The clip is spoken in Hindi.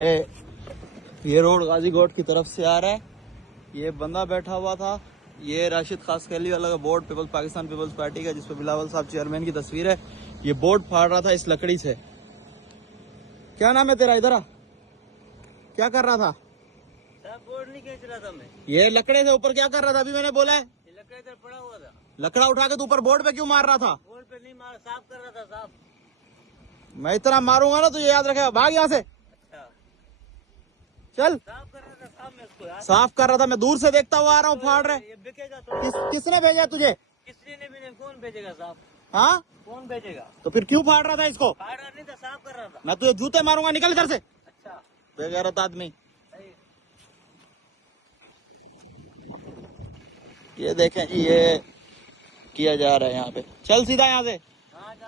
ये रोड गाजीकोट की तरफ से आ रहा है। ये बंदा बैठा हुआ था, ये राशिद खासकैली वाला का board Peoples Pakistan Peoples Party का, जिसपे बिलावल साहब चेयरमैन की तस्वीर है। ये बोर्ड फाड़ रहा था इस लकड़ी से। क्या नाम है तेरा? इधर आ, क्या कर रहा था? बोर्ड नहीं खींच रहा था मैं। ये लकड़े से ऊपर क्या कर रहा था? अभी मैंने बोला है लकड़ा इधर पड़ा हुआ था। लकड़ा उठा के तू ऊपर बोर्ड पे क्यों मार रहा था? बोर्ड पे नहीं मार, साफ कर रहा था। साफ मैं इतना मारूंगा ना तो ये याद रखेगा। भाग यहाँ से, अच्छा चल। साफ कर रहा था। साफ में उसको यार साफ कर रहा था, मैं दूर से देखता हुआ आ रहा हूँ। फाड़ रहे। ये बिकेगा तो किसने भेजा तुझे? किसी ने भी नहीं। कौन भेजेगा साफ? हाँ, कौन भेजेगा? तो फिर क्यों फाड़ रहा था इसको? फाड़ रहा नहीं था, साफ कर रहा था। मैं तुझे जूते मारूंगा, निकल इधर से अच्छा बेगैरत आदमी। सही। ये देखें जी, ये किया जा रहा है यहाँ पे। चल सीधा यहाँ से। हाँ जा